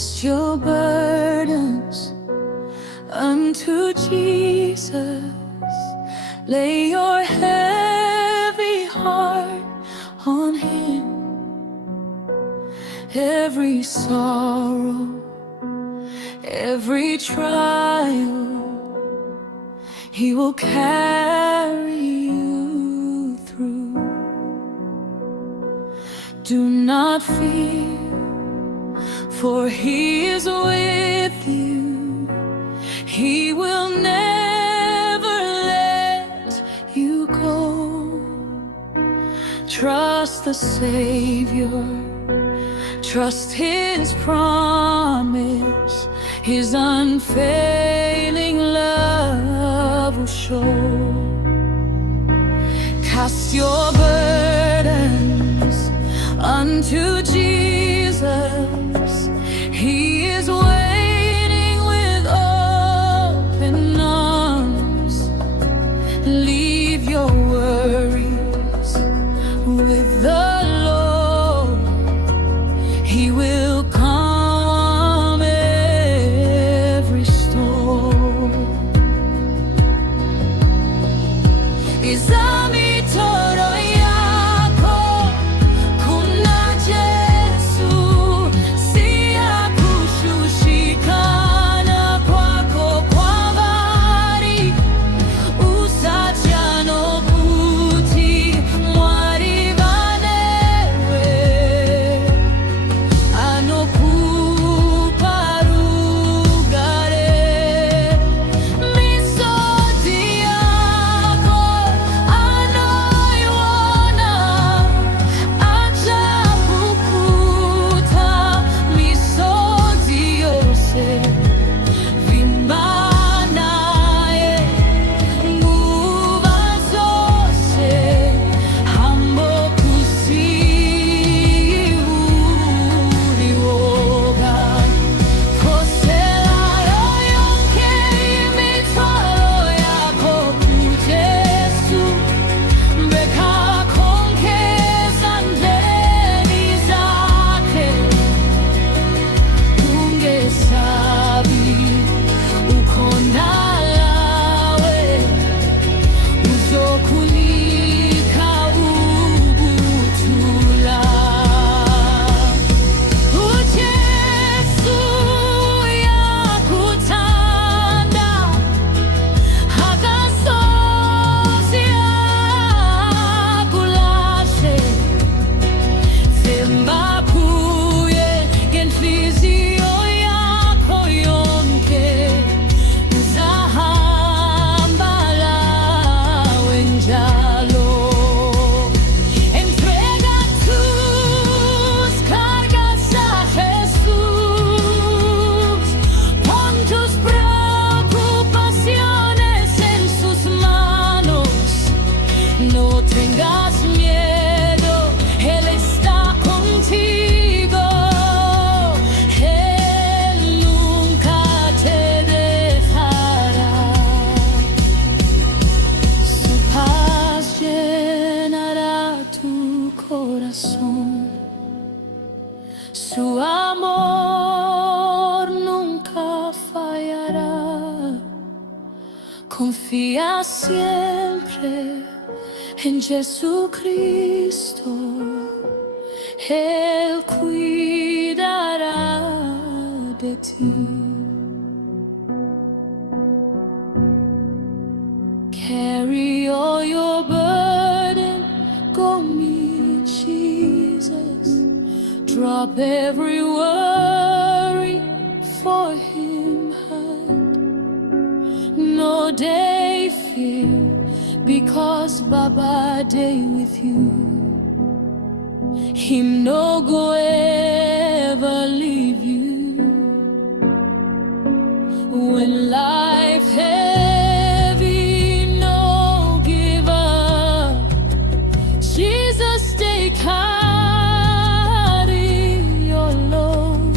Cast your burdens unto Jesus. Lay your heavy heart on Him. Every sorrow, every trial, He will carry you through. Do not fear, for He is with you. He will never let you go. Trust the Savior, trust His promise. His unfailing love will show. Cast your burdens unto Jesus. He is waiting with open arms. Leave your worries with the Lord. He will calm every storm. Izami toro yako kuna Yesu, siya kushushikana kwako kwa vari, usachano buti mwari vanewe, anokupa rugare, misodi yako anoiona, ajabukuta misodi yose, vimbanaye nguva zose, hambo kusiuliwoga, koselayo yonke imitwalo yako kuJesu, mbeka konke ezandleni zakhe, ungesabi, ukhona lawe, uzokunika ukuthula. uJesu uyakuthanda, akasoze akulahle. Themba kuye ngenhliziyo yakho yonke, uzahamba lawe njalo. Entrega tus cargas a Jesús, pon tus preocupaciones en sus manos. No tengas miedo, Él está contigo. Él nunca te dejará. Su paz llenará tu corazón. Su amor nunca fallará. Confía siempre en Jesucristo. Él cuidará de ti. Carry all your burden, go meet Jesus. Drop every worry for Him hide. No day fear, because Baba day with you. Him no go ever leave you. When life heavy, no give up. Jesus take carry your load.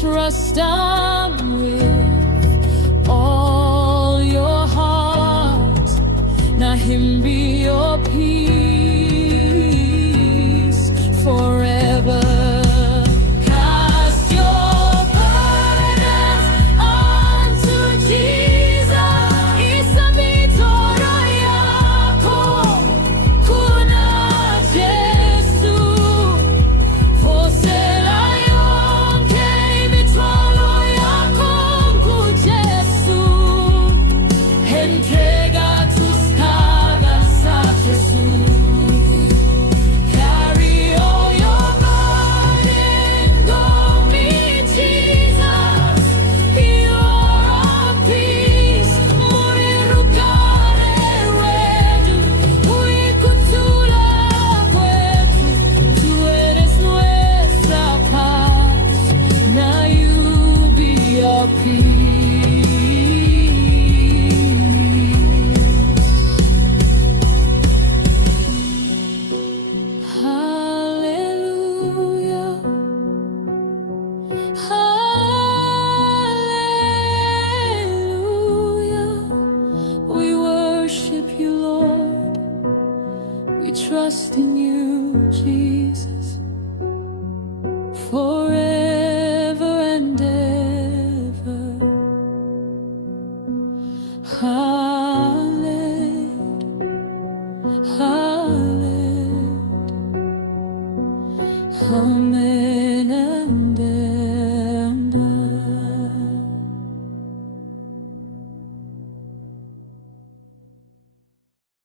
Trust Him with all your heart. Now Him be your peace forever. Cast your our peace. Hallelujah. Hallelujah. We worship you, Lord. We trust in you, Jesus, forever and ever.